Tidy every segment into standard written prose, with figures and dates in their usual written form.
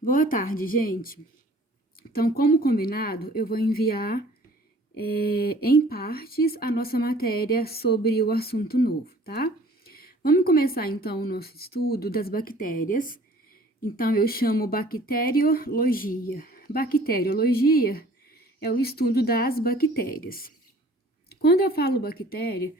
Boa tarde, gente. Então, como combinado, eu vou enviar em partes a nossa matéria sobre o assunto novo, tá? Vamos começar então o nosso estudo das bactérias. Então, eu chamo bacteriologia. Bacteriologia é o estudo das bactérias. Quando eu falo bactéria,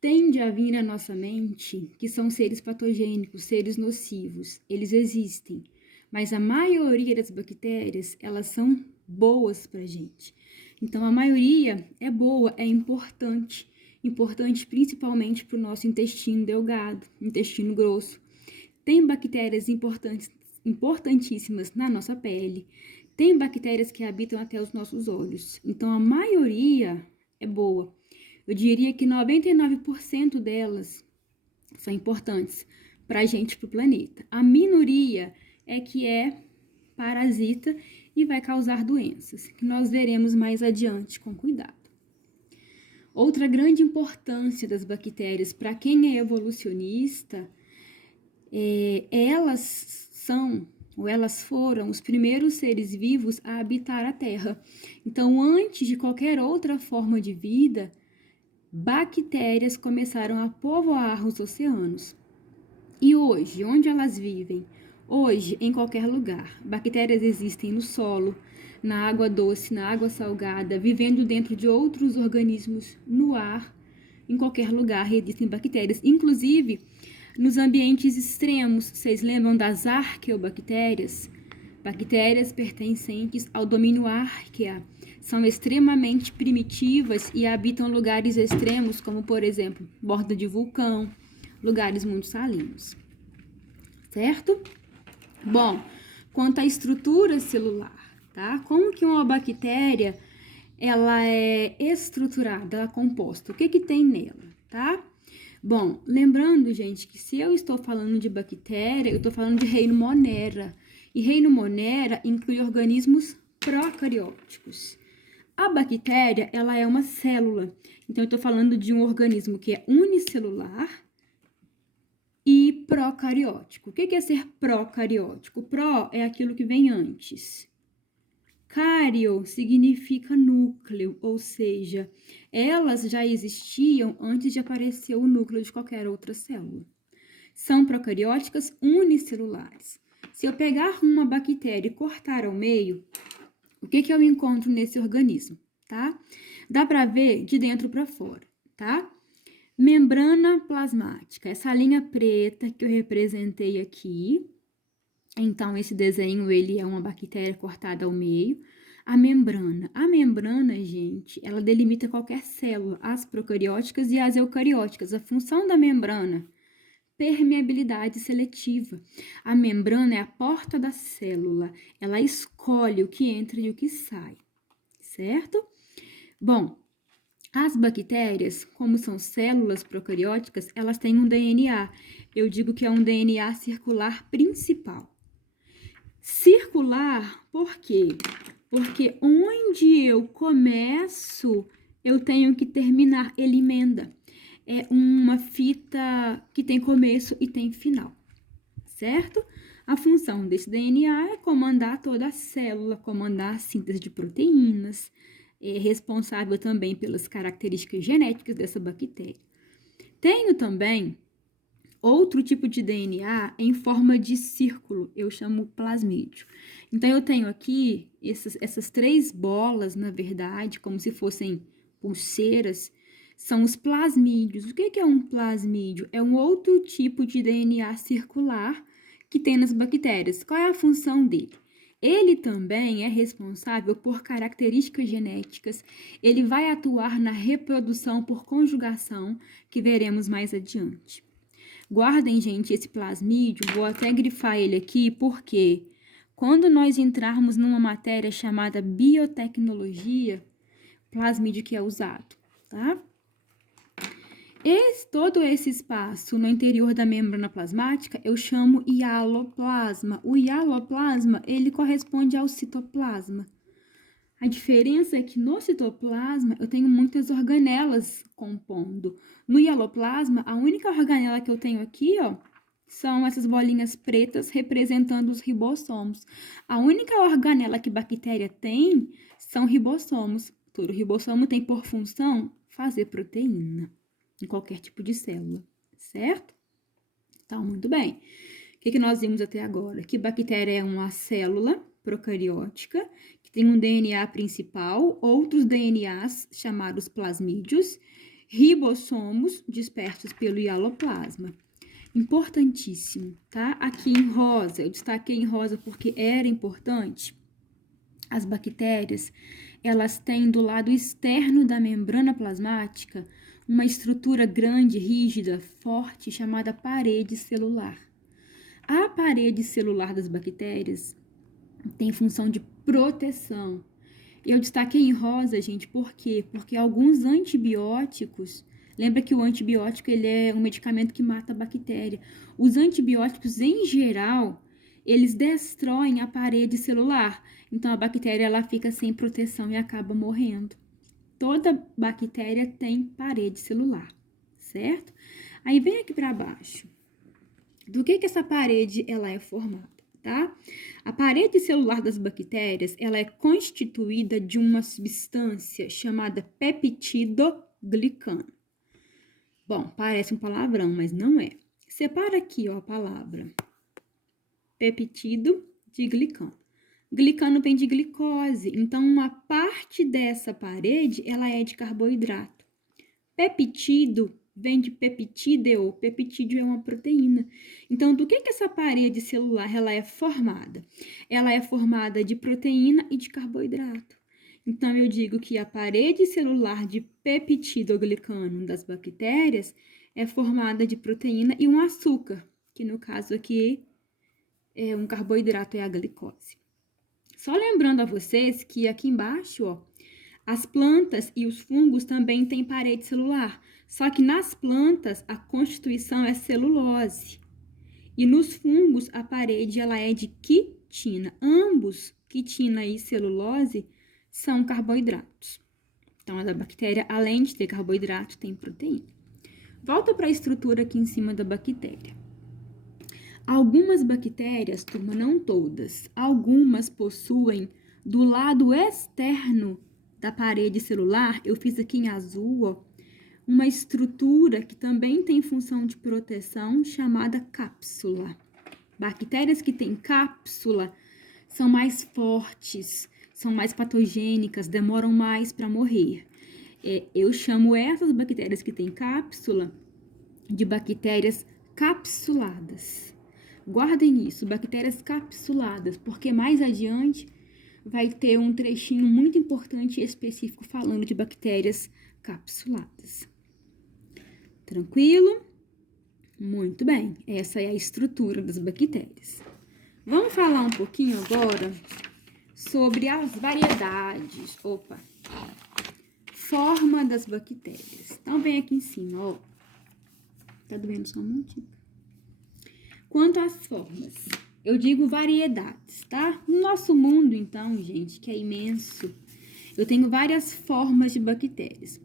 tende a vir à nossa mente que são seres patogênicos, seres nocivos. Eles existem, mas a maioria das bactérias, elas são boas para a gente. Então, a maioria é boa, é importante. Importante principalmente para o nosso intestino delgado, intestino grosso. Tem bactérias importantíssimas na nossa pele. Tem bactérias que habitam até os nossos olhos. Então, a maioria é boa. Eu diria que 99% delas são importantes para a gente, para o planeta. A minoria é que é parasita e vai causar doenças, que nós veremos mais adiante com cuidado. Outra grande importância das bactérias para quem é evolucionista, elas foram os primeiros seres vivos a habitar a Terra. Então, antes de qualquer outra forma de vida, bactérias começaram a povoar os oceanos. E hoje, onde elas vivem? Hoje, em qualquer lugar. Bactérias existem no solo, na água doce, na água salgada, vivendo dentro de outros organismos, no ar. Em qualquer lugar existem bactérias. Inclusive, nos ambientes extremos, vocês lembram das arqueobactérias? Bactérias pertencentes ao domínio Archaea. São extremamente primitivas e habitam lugares extremos, como, por exemplo, borda de vulcão, lugares muito salinos. Certo? Bom, quanto à estrutura celular, tá? Como que uma bactéria, ela é estruturada, ela é composta? O que que tem nela, tá? Bom, lembrando, gente, que se eu estou falando de bactéria, eu estou falando de reino Monera. E reino Monera inclui organismos procarióticos. A bactéria, ela é uma célula. Então, eu estou falando de um organismo que é unicelular e procariótico. O que é ser procariótico? Pro é aquilo que vem antes. Cario significa núcleo, ou seja, elas já existiam antes de aparecer o núcleo de qualquer outra célula. São procarióticas unicelulares. Se eu pegar uma bactéria e cortar ao meio, o que eu encontro nesse organismo, tá? Dá para ver de dentro para fora, tá? Membrana plasmática, essa linha preta que eu representei aqui. Então, esse desenho, ele é uma bactéria cortada ao meio. A membrana, gente, ela delimita qualquer célula, as procarióticas e as eucarióticas. A função da membrana, permeabilidade seletiva. A membrana é a porta da célula, ela escolhe o que entra e o que sai, certo? Bom, as bactérias, como são células procarióticas, elas têm um DNA. Eu digo que é um DNA circular principal. Circular, por quê? Porque onde eu começo, eu tenho que terminar. Ele emenda. É uma fita que tem começo e tem final, certo? A função desse DNA é comandar toda a célula, comandar a síntese de proteínas, é responsável também pelas características genéticas dessa bactéria. Tenho também outro tipo de DNA em forma de círculo, eu chamo plasmídio. Então, eu tenho aqui essas três bolas, na verdade, como se fossem pulseiras, são os plasmídios. O que é um plasmídio? É um outro tipo de DNA circular que tem nas bactérias. Qual é a função dele? Ele também é responsável por características genéticas, ele vai atuar na reprodução por conjugação, que veremos mais adiante. Guardem, gente, esse plasmídio, vou até grifar ele aqui, porque quando nós entrarmos numa matéria chamada biotecnologia, plasmídio que é usado, tá? Todo esse espaço no interior da membrana plasmática eu chamo hialoplasma. O hialoplasma, ele corresponde ao citoplasma. A diferença é que no citoplasma eu tenho muitas organelas compondo. No hialoplasma, a única organela que eu tenho aqui, ó, são essas bolinhas pretas representando os ribossomos. A única organela que bactéria tem são ribossomos. Todo ribossomo tem por função fazer proteína em qualquer tipo de célula, certo? Então, muito bem. O que nós vimos até agora? Que bactéria é uma célula procariótica, que tem um DNA principal, outros DNAs chamados plasmídeos, ribossomos dispersos pelo hialoplasma. Importantíssimo, tá? Aqui em rosa, eu destaquei em rosa porque era importante. As bactérias, elas têm do lado externo da membrana plasmática uma estrutura grande, rígida, forte, chamada parede celular. A parede celular das bactérias tem função de proteção. Eu destaquei em rosa, gente, por quê? Porque alguns antibióticos, lembra que o antibiótico ele é um medicamento que mata a bactéria. Os antibióticos, em geral, eles destroem a parede celular. Então, a bactéria ela fica sem proteção e acaba morrendo. Toda bactéria tem parede celular, certo? Aí, vem aqui para baixo. Do que essa parede ela é formada, tá? A parede celular das bactérias, ela é constituída de uma substância chamada peptidoglicano. Bom, parece um palavrão, mas não é. Separa aqui, ó, a palavra peptido de glicano. Glicano vem de glicose, então uma parte dessa parede, ela é de carboidrato. Peptido vem de peptídeo, peptídeo é uma proteína. Então, do que essa parede celular ela é formada? Ela é formada de proteína e de carboidrato. Então, eu digo que a parede celular de peptidoglicano das bactérias é formada de proteína e um açúcar, que no caso aqui é um carboidrato, é a glicose. Só lembrando a vocês que aqui embaixo, ó, as plantas e os fungos também têm parede celular, só que nas plantas a constituição é celulose e nos fungos a parede ela é de quitina. Ambos, quitina e celulose, são carboidratos. Então, a da bactéria, além de ter carboidrato, tem proteína. Volta para a estrutura aqui em cima da bactéria. Algumas bactérias, turma, não todas, algumas possuem do lado externo da parede celular, eu fiz aqui em azul, ó, uma estrutura que também tem função de proteção chamada cápsula. Bactérias que têm cápsula são mais fortes, são mais patogênicas, demoram mais para morrer. Eu chamo essas bactérias que têm cápsula de bactérias capsuladas. Guardem isso, bactérias capsuladas, porque mais adiante vai ter um trechinho muito importante e específico falando de bactérias capsuladas. Tranquilo? Muito bem, essa é a estrutura das bactérias. Vamos falar um pouquinho agora sobre as variedades. Forma das bactérias. Então, vem aqui em cima, ó. Tá doendo só um montinho. Quanto às formas, eu digo variedades, tá? No nosso mundo, então, gente, que é imenso, eu tenho várias formas de bactérias.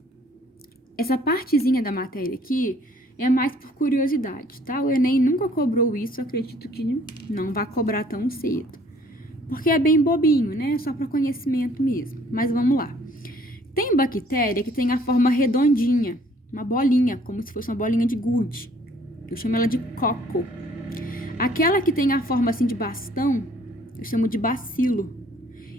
Essa partezinha da matéria aqui é mais por curiosidade, tá? O Enem nunca cobrou isso, acredito que não vai cobrar tão cedo. Porque é bem bobinho, né? Só para conhecimento mesmo. Mas vamos lá. Tem bactéria que tem a forma redondinha, uma bolinha, como se fosse uma bolinha de gude. Eu chamo ela de coco. Aquela que tem a forma assim de bastão, eu chamo de bacilo.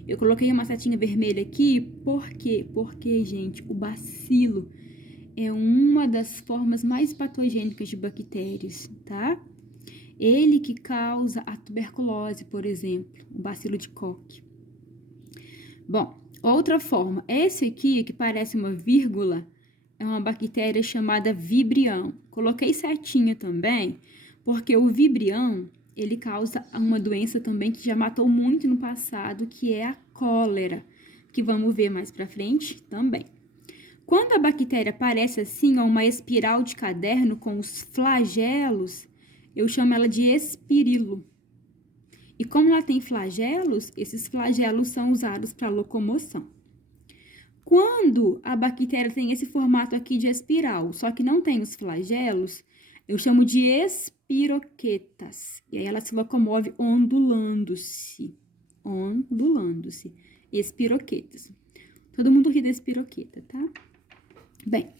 Eu coloquei uma setinha vermelha aqui, por quê? Porque, gente, o bacilo é uma das formas mais patogênicas de bactérias, tá? Ele que causa a tuberculose, por exemplo, o bacilo de Koch. Bom, outra forma, esse aqui, que parece uma vírgula, é uma bactéria chamada Vibrião. Coloquei setinha também, porque o Vibrião, ele causa uma doença também que já matou muito no passado, que é a cólera, que vamos ver mais pra frente também. Quando a bactéria parece assim, ó, uma espiral de caderno com os flagelos, eu chamo ela de espirilo. E como ela tem flagelos, esses flagelos são usados para locomoção. Quando a bactéria tem esse formato aqui de espiral, só que não tem os flagelos, Eu chamo de espiroquetas. E aí ela se locomove ondulando-se. Ondulando-se. Espiroquetas. Todo mundo ri da espiroqueta, tá? Bem,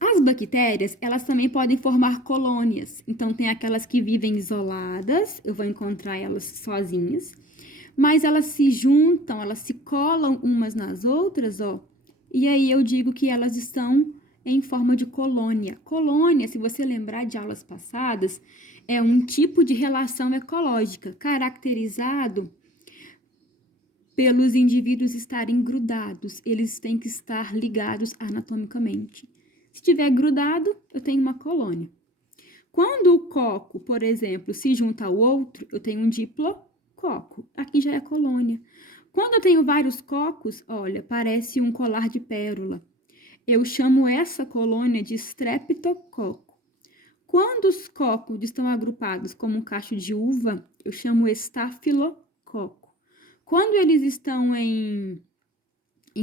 as bactérias, elas também podem formar colônias. Então, tem aquelas que vivem isoladas, eu vou encontrar elas sozinhas, mas elas se juntam, elas se colam umas nas outras, ó, e aí eu digo que elas estão em forma de colônia. Colônia, se você lembrar de aulas passadas, é um tipo de relação ecológica caracterizado pelos indivíduos estarem grudados. Eles têm que estar ligados anatomicamente. Se estiver grudado, eu tenho uma colônia. Quando o coco, por exemplo, se junta ao outro, eu tenho um diplococo. Aqui já é colônia. Quando eu tenho vários cocos, olha, parece um colar de pérola. Eu chamo essa colônia de streptococo. Quando os cocos estão agrupados como um cacho de uva, eu chamo estafilococo. Quando eles estão em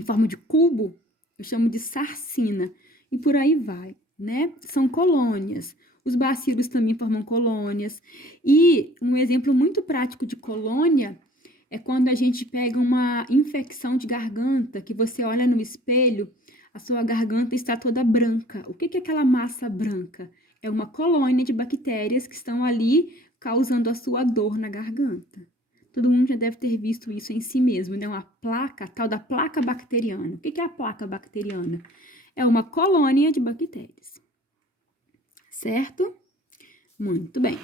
forma de cubo, eu chamo de sarcina. E por aí vai, né? São colônias. Os bacilos também formam colônias. E um exemplo muito prático de colônia é quando a gente pega uma infecção de garganta, que você olha no espelho, a sua garganta está toda branca. O que é aquela massa branca? É uma colônia de bactérias que estão ali causando a sua dor na garganta. Todo mundo já deve ter visto isso em si mesmo, né? Uma placa, a tal da placa bacteriana. O que é a placa bacteriana? É uma colônia de bactérias. Certo? Muito bem.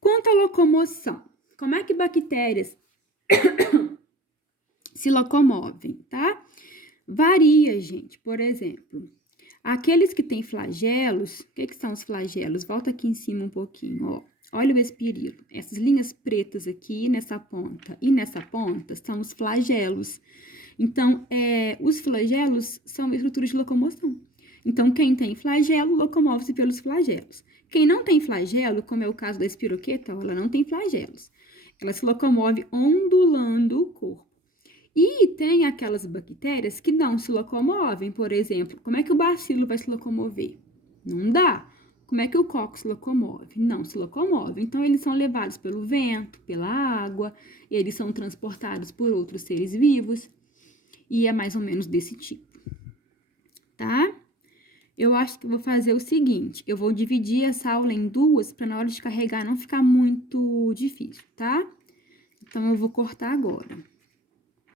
Quanto à locomoção, como é que bactérias se locomovem, tá? Varia, gente. Por exemplo, aqueles que têm flagelos, o que são os flagelos? Volta aqui em cima um pouquinho, ó. Olha o espirilo. Essas linhas pretas aqui nessa ponta e nessa ponta são os flagelos. Então, os flagelos são estruturas de locomoção. Então, quem tem flagelo, locomove-se pelos flagelos. Quem não tem flagelo, como é o caso da espiroqueta, ela não tem flagelos. Ela se locomove ondulando o corpo. E tem aquelas bactérias que não se locomovem, por exemplo, como é que o bacilo vai se locomover? Não dá. Como é que o coco se locomove? Não se locomove. Então, eles são levados pelo vento, pela água, eles são transportados por outros seres vivos, e é mais ou menos desse tipo, tá? Eu acho que eu vou fazer o seguinte, eu vou dividir essa aula em duas, para na hora de carregar não ficar muito difícil, tá? Então, eu vou cortar agora.